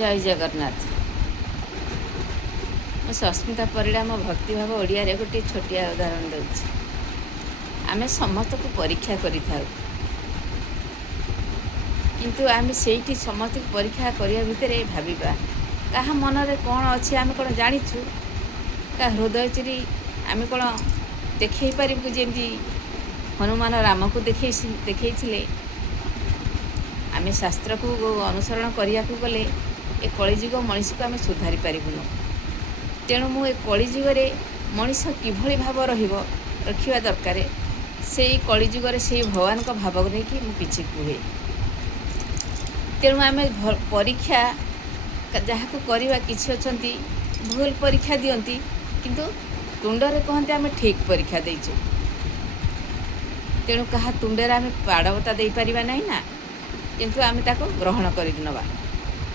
जय जगन्नाथ। ମୁଁ ସସ୍ମିତା ପରିଡ଼ା ମୋ ଭକ୍ତିଭାବ ଓଡ଼ିଆରେ ଗୋଟିଏ ଛୋଟିଆ ଉଦାହରଣ ଦେଉଛି। ଆମେ ସମସ୍ତଙ୍କୁ ପରୀକ୍ଷା କରିଥାଉ, କିନ୍ତୁ ଆମେ ସେଇଠି ସମସ୍ତଙ୍କୁ ପରୀକ୍ଷା କରିବା ଭିତରେ ଭାବିବା କାହା ମନରେ କ'ଣ ଅଛି ଆମେ କ'ଣ ଜାଣିଛୁ? କାହା ହୃଦୟ ଚିରି ଆମେ କ'ଣ ଦେଖେଇ ପାରିବୁ? ଯେମିତି ହନୁମାନ ରାମକୁ ଦେଖେଇଥିଲେ। ଆମେ ଶାସ୍ତ୍ରକୁ ଅନୁସରଣ କରିବାକୁ ଗଲେ ଏ କଳିଯୁଗ ମଣିଷକୁ ଆମେ ସୁଧାରି ପାରିବୁନୁ। ତେଣୁ ମୁଁ ଏ କଳିଯୁଗରେ ମଣିଷ କିଭଳି ଭାବ ରଖିବା ଦରକାର, ସେଇ କଳିଯୁଗରେ ସେଇ ଭଗବାନଙ୍କ ଭାବକୁ ନେଇକି ମୁଁ କିଛି କୁହେ। ତେଣୁ ଆମେ ପରୀକ୍ଷା ଯାହାକୁ କରିବା, କିଛି ଅଛନ୍ତି ଭୁଲ ପରୀକ୍ଷା ଦିଅନ୍ତି, କିନ୍ତୁ ତୁଣ୍ଡରେ କହନ୍ତି ଆମେ ଠିକ୍ ପରୀକ୍ଷା ଦେଇଛୁ। ତେଣୁ କାହା ତୁଣ୍ଡରେ ଆମେ ବାଡ଼ବତା ଦେଇପାରିବା ନାହିଁ ନା, କିନ୍ତୁ ଆମେ ତାକୁ ଗ୍ରହଣ କରିନେବା।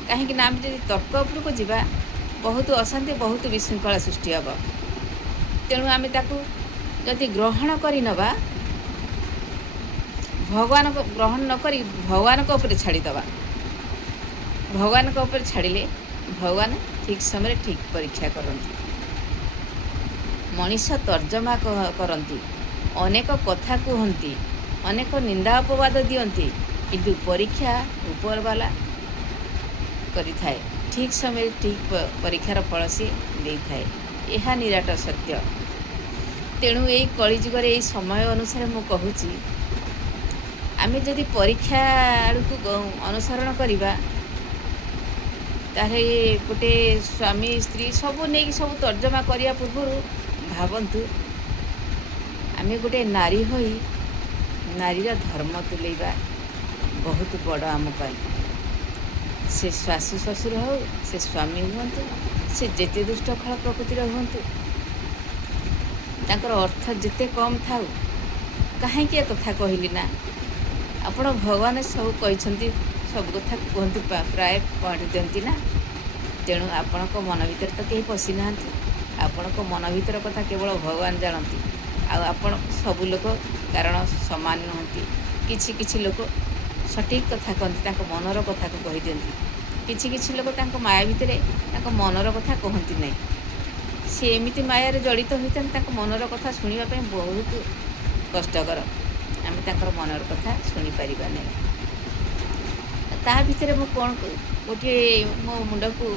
କାହିଁକି ନା ଆମେ ଯଦି ତର୍କ ଉପରକୁ ଯିବା, ବହୁତ ଅଶାନ୍ତି, ବହୁତ ବିଶୃଙ୍ଖଳା ସୃଷ୍ଟି ହେବ। ତେଣୁ ଆମେ ତାକୁ ଯଦି ଗ୍ରହଣ କରିନେବା, ଭଗବାନଙ୍କ ଗ୍ରହଣ ନ କରି ଭଗବାନଙ୍କ ଉପରେ ଛାଡ଼ିଦେବା। ଭଗବାନଙ୍କ ଉପରେ ଛାଡ଼ିଲେ ଭଗବାନ ଠିକ୍ ସମୟରେ ଠିକ୍ ପରୀକ୍ଷା କରନ୍ତି। ମଣିଷ ତର୍ଜମା କରନ୍ତି, ଅନେକ କଥା କୁହନ୍ତି, ଅନେକ ନିନ୍ଦା ଅପବାଦ ଦିଅନ୍ତି, କିନ୍ତୁ ପରୀକ୍ଷା ଉପରବାଲା କରିଥାଏ। ଠିକ୍ ସମୟରେ ଠିକ୍ ପରୀକ୍ଷାର ଫଳ ସିଏ ଦେଇଥାଏ। ଏହା ନିରାଟ ସତ୍ୟ। ତେଣୁ ଏଇ କଳିଯୁଗରେ ଏଇ ସମୟ ଅନୁସାରେ ମୁଁ କହୁଛି, ଆମେ ଯଦି ପରୀକ୍ଷା ଆଡ଼କୁ ଅନୁସରଣ କରିବା, ତାହେଲେ ଗୋଟେ ସ୍ୱାମୀ ସ୍ତ୍ରୀ ସବୁ ନେଇକି ସବୁ ତର୍ଜମା କରିବା ପୂର୍ବରୁ ଭାବନ୍ତୁ, ଆମେ ଗୋଟେ ନାରୀ ହୋଇ ନାରୀର ଧର୍ମ ତୁଲେଇବା ବହୁତ ବଡ଼ ଆମ ପାଇଁ। ସେ ଶାଶୁ ଶ୍ୱଶୁର ହେଉ, ସେ ସ୍ୱାମୀ ହୁଅନ୍ତୁ, ସେ ଯେତେ ଦୁଷ୍ଟ ଖଳ ପ୍ରକୃତିର ହୁଅନ୍ତୁ, ତାଙ୍କର ଅର୍ଥ ଯେତେ କମ୍ ଥାଉ। କାହିଁକି ଏ କଥା କହିଲି ନା, ଆପଣ ଭଗବାନ ସବୁ କହିଛନ୍ତି, ସବୁ କଥା କୁହନ୍ତି, ପ୍ରାୟ ପଢ଼ି ଦିଅନ୍ତି ନା। ତେଣୁ ଆପଣଙ୍କ ମନ ଭିତରେ ତ କେହି ପଶିନାହାନ୍ତି। ଆପଣଙ୍କ ମନ ଭିତର କଥା କେବଳ ଭଗବାନ ଜାଣନ୍ତି। ଆଉ ଆପଣ ସବୁ ଲୋକ କାରଣ ସମାନ ନୁହନ୍ତି। କିଛି ଲୋକ ସଠିକ୍ କଥା କହନ୍ତି, ତାଙ୍କ ମନର କଥାକୁ କହିଦିଅନ୍ତି। କିଛି ଲୋକ ତାଙ୍କ ମାୟା ଭିତରେ ତାଙ୍କ ମନର କଥା କହନ୍ତି ନାହିଁ। ସେ ଏମିତି ମାୟାରେ ଜଡ଼ିତ ହୋଇଥାନ୍ତି, ତାଙ୍କ ମନର କଥା ଶୁଣିବା ପାଇଁ ବହୁତ କଷ୍ଟକର। ଆମେ ତାଙ୍କର ମନର କଥା ଶୁଣିପାରିବା ନାହିଁ। ତା ଭିତରେ ମୁଁ କ'ଣ ଗୋଟିଏ ମୋ ମୁଣ୍ଡକୁ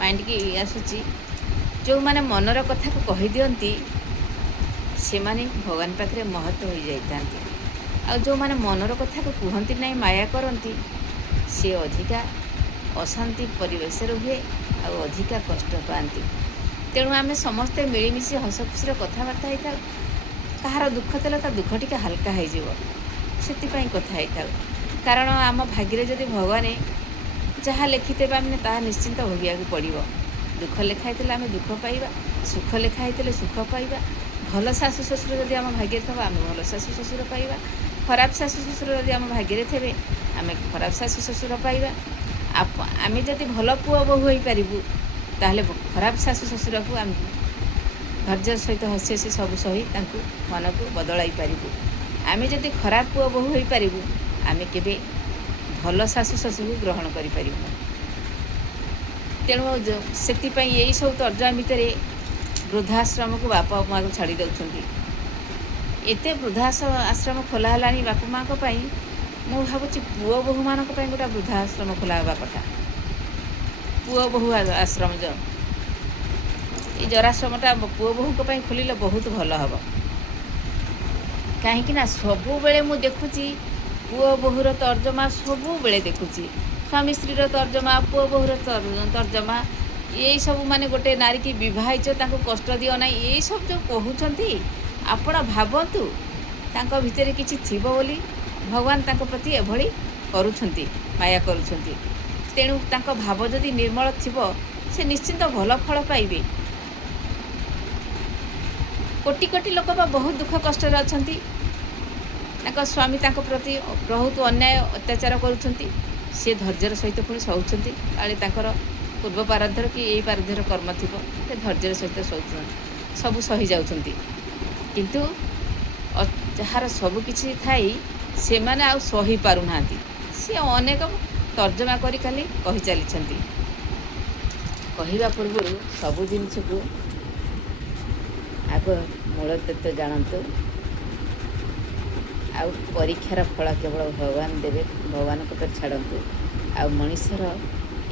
ମାଇଣ୍ଡକି ଆସୁଛି, ଯେଉଁମାନେ ମନର କଥାକୁ କହିଦିଅନ୍ତି ସେମାନେ ଭଗବାନ ପାଖରେ ମହତ ହୋଇଯାଇଥାନ୍ତି। ଆଉ ଯେଉଁମାନେ ମନର କଥାକୁ କୁହନ୍ତି ନାହିଁ, ମାୟା କରନ୍ତି, ସେ ଅଧିକା ଅଶାନ୍ତି ପରିବେଶରେ ହୁଏ ଆଉ ଅଧିକା କଷ୍ଟ ପାଆନ୍ତି। ତେଣୁ ଆମେ ସମସ୍ତେ ମିଳିମିଶି ହସ ଖୁସିରେ କଥାବାର୍ତ୍ତା ହେଇଥାଉ। କାହାର ଦୁଃଖ ଥିଲେ ତା ଦୁଃଖ ଟିକେ ହାଲକା ହେଇଯିବ, ସେଥିପାଇଁ କଥା ହେଇଥାଉ। କାରଣ ଆମ ଭାଗ୍ୟରେ ଯଦି ଭଗବାନ ଯାହା ଲେଖିଥିବେ ଆମେ ତାହା ନିଶ୍ଚିନ୍ତ ଭୋଗିବାକୁ ପଡ଼ିବ। ଦୁଃଖ ଲେଖା ହେଇଥିଲେ ଆମେ ଦୁଃଖ ପାଇବା, ସୁଖ ଲେଖା ହେଇଥିଲେ ସୁଖ ପାଇବା। ଭଲ ଶାଶୁ ଶ୍ୱଶୁର ଯଦି ଆମ ଭାଗ୍ୟରେ ଥିବ, ଆମେ ଭଲ ଶାଶୁ ଶ୍ୱଶୁର ପାଇବା। ଖରାପ ଶାଶୁ ଶ୍ୱଶୁର ଯଦି ଆମ ଭାଗ୍ୟରେ ଥିବେ, ଆମେ ଖରାପ ଶାଶୁ ଶ୍ୱଶୁର ପାଇବା। ଆମେ ଯଦି ଭଲ ପୁଅ ବୋହୂ ହୋଇପାରିବୁ, ତାହେଲେ ଖରାପ ଶାଶୁ ଶ୍ୱଶୁରକୁ ଆମେ ଧୈର୍ଯ୍ୟ ସହିତ ହସି ହସି ସବୁ ସହି ତାଙ୍କୁ ମନକୁ ବଦଳାଇ ପାରିବୁ। ଆମେ ଯଦି ଖରାପ ପୁଅ ବୋହୂ ହୋଇପାରିବୁ, ଆମେ କେବେ ଭଲ ଶାଶୁ ଶ୍ୱଶୁରକୁ ଗ୍ରହଣ କରିପାରିବୁ। ତେଣୁ ସେଥିପାଇଁ ଏଇସବୁ ତର୍ଜମା ଭିତରେ ବୃଦ୍ଧାଶ୍ରମକୁ ବାପା ମାଆକୁ ଛାଡ଼ି ଦେଉଛନ୍ତି। ଏତେ ବୃଦ୍ଧାଶ୍ରମ ଖୋଲା ହେଲାଣି ବାପା ମାଆଙ୍କ ପାଇଁ। ମୁଁ ଭାବୁଛି ପୁଅ ବୋହୂମାନଙ୍କ ପାଇଁ ଗୋଟେ ବୃଦ୍ଧାଶ୍ରମ ଖୋଲା ହେବା କଥା। ପୁଅ ବୋହୂ ଆଶ୍ରମ, ଏଇ ଜରାଶ୍ରମଟା ପୁଅ ବୋହୂଙ୍କ ପାଇଁ ଖୋଲିଲେ ବହୁତ ଭଲ ହେବ। କାହିଁକି ନା ସବୁବେଳେ ମୁଁ ଦେଖୁଛି ପୁଅ ବୋହୂର ତର୍ଜମା, ସବୁବେଳେ ଦେଖୁଛି ସ୍ୱାମୀ ସ୍ତ୍ରୀର ତର୍ଜମା, ପୁଅ ବୋହୂର ତର୍ଜମା। ଏଇସବୁ ମାନେ ଗୋଟେ ନାରୀକି ବିବାହିଛ ତାଙ୍କୁ କଷ୍ଟ ଦିଅ ନାହିଁ, ଏଇସବୁ ଯେଉଁ କହୁଛନ୍ତି, ଆପଣ ଭାବନ୍ତୁ ତାଙ୍କ ଭିତରେ କିଛି ଥିବ ବୋଲି ଭଗବାନ ତାଙ୍କ ପ୍ରତି ଏଭଳି କରୁଛନ୍ତି, ମାୟା କରୁଛନ୍ତି। ତେଣୁ ତାଙ୍କ ଭାବ ଯଦି ନିର୍ମଳ ଥିବ, ସେ ନିଶ୍ଚିନ୍ତ ଭଲ ଫଳ ପାଇବେ। କୋଟି କୋଟି ଲୋକ ବା ବହୁତ ଦୁଃଖ କଷ୍ଟରେ ଅଛନ୍ତି, ତାଙ୍କ ସ୍ୱାମୀ ତାଙ୍କ ପ୍ରତି ବହୁତ ଅନ୍ୟାୟ ଅତ୍ୟାଚାର କରୁଛନ୍ତି, ସେ ଧୈର୍ଯ୍ୟର ସହିତ ପୁଣି ସହୁଛନ୍ତି। କାଳେ ତାଙ୍କର ପୂର୍ବ ପାରଧ୍ୟର କି ଏଇ ପାରଧ୍ୟର କର୍ମ ଥିବ, ସେ ଧୈର୍ଯ୍ୟର ସହିତ ସହୁଛନ୍ତି, ସବୁ ସହିଯାଉଛନ୍ତି। କିନ୍ତୁ ଯାହାର ସବୁ କିଛି ଥାଇ ସେମାନେ ଆଉ ସହି ପାରୁନାହାନ୍ତି। ସେ ଅନେକ ତର୍ଜମା କରି ଖାଲି କହି ଚାଲିଛନ୍ତି। କହିବା ପୂର୍ବରୁ ସବୁ ଜିନିଷକୁ ଆଗ ମୂଳ ତତ୍ତ୍ୱ ଜାଣନ୍ତୁ। ଆଉ ପରୀକ୍ଷାର ଫଳ କେବଳ ଭଗବାନ ଦେବେ, ଭଗବାନଙ୍କ ଉପରେ ଛାଡ଼ନ୍ତୁ। ଆଉ ମଣିଷର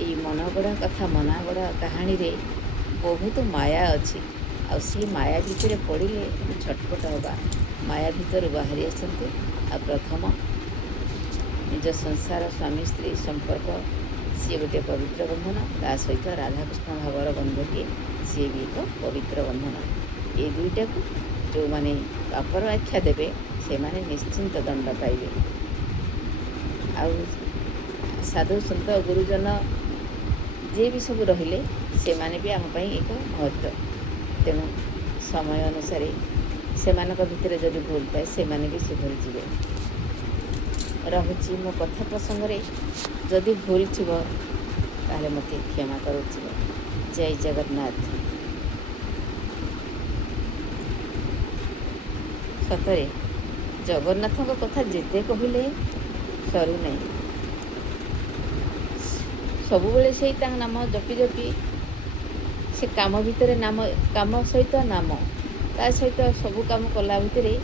ଏଇ ମନଗଢ଼ା କଥା, ମନାଗଢ଼ା କାହାଣୀରେ ବହୁତ ମାୟା ଅଛି। ଆଉ ସେଇ ମାୟା ଭିତରେ ପଡ଼ିଲେ ଛଟପଟ ହେବା। ମାୟା ଭିତରୁ ବାହାରି ଆସନ୍ତୁ। ଆଉ ପ୍ରଥମ ନିଜ ସଂସାର, ସ୍ୱାମୀ ସ୍ତ୍ରୀ ସମ୍ପର୍କ, ସିଏ ଗୋଟିଏ ପବିତ୍ର ବନ୍ଧନ। ତା ସହିତ ରାଧାକୃଷ୍ଣ ଭାବର ବନ୍ଧଟିଏ, ସିଏ ବି ଏକ ପବିତ୍ର ବନ୍ଧନ। ଏ ଦୁଇଟାକୁ ଯେଉଁମାନେ ପାପର ଆଖ୍ୟା ଦେବେ ସେମାନେ ନିଶ୍ଚିନ୍ତ ଦଣ୍ଡ ପାଇବେ। ଆଉ ସାଧୁ ସନ୍ଥ ଗୁରୁଜନ ଯିଏ ବି ସବୁ ରହିଲେ ସେମାନେ ବି ଆମ ପାଇଁ ଏକ ମହତ୍ତ୍ୱ। ତେଣୁ ସମୟ ଅନୁସାରେ ସେମାନଙ୍କ ଭିତରେ ଯଦି ଭୁଲ ଥାଏ ସେମାନେ ବି ସୁଧରି ଯିବେ। ରହୁଛି ମୋ କଥା ପ୍ରସଙ୍ଗରେ ଯଦି ଭୁଲ ଥିବ ତାହେଲେ ମୋତେ କ୍ଷମା କରୁଥିବ। ଜୟ ଜଗନ୍ନାଥ। ସତରେ ଜଗନ୍ନାଥଙ୍କ କଥା ଯେତେ କହିଲେ ସରୁନାହିଁ। ସବୁବେଳେ ସେଇ ତାଙ୍କ ନାମ ଜପି ଜପି ସେ କାମ ଭିତରେ ନାମ, କାମ ସହିତ ନାମ, ତା ସହିତ ସବୁ କାମ କଲା ଭିତରେ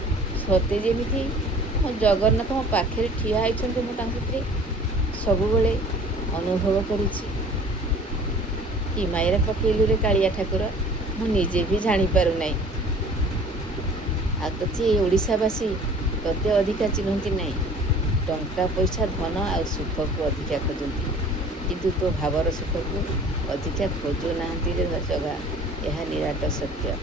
ସତେ ଯେମିତି ମୋ ଜଗନ୍ନାଥ ମୋ ପାଖରେ ଠିଆ ହେଇଛନ୍ତି। ମୁଁ ତାଙ୍କ ଭିତରେ ସବୁବେଳେ ଅନୁଭବ କରୁଛି। କି ମାୟାରେ ପକେଇଲୁରେ କାଳିଆ ଠାକୁର, ମୁଁ ନିଜେ ବି ଜାଣିପାରୁନାହିଁ। ଆଉ ତୋତେ ଓଡ଼ିଶାବାସୀ ତୋତେ ଅଧିକା ଚିହ୍ନନ୍ତି ନାହିଁ। ଟଙ୍କା ପଇସା ଧନ ଆଉ ସୁଖକୁ ଅଧିକା ଖୋଜନ୍ତି, କିନ୍ତୁ ତୋ ଭାବର ସୁଖକୁ ଅଧିକା ଖୋଜୁନାହାନ୍ତି ରେ ଜଗା। ଏହା ନିରାଟ ସତ୍ୟ।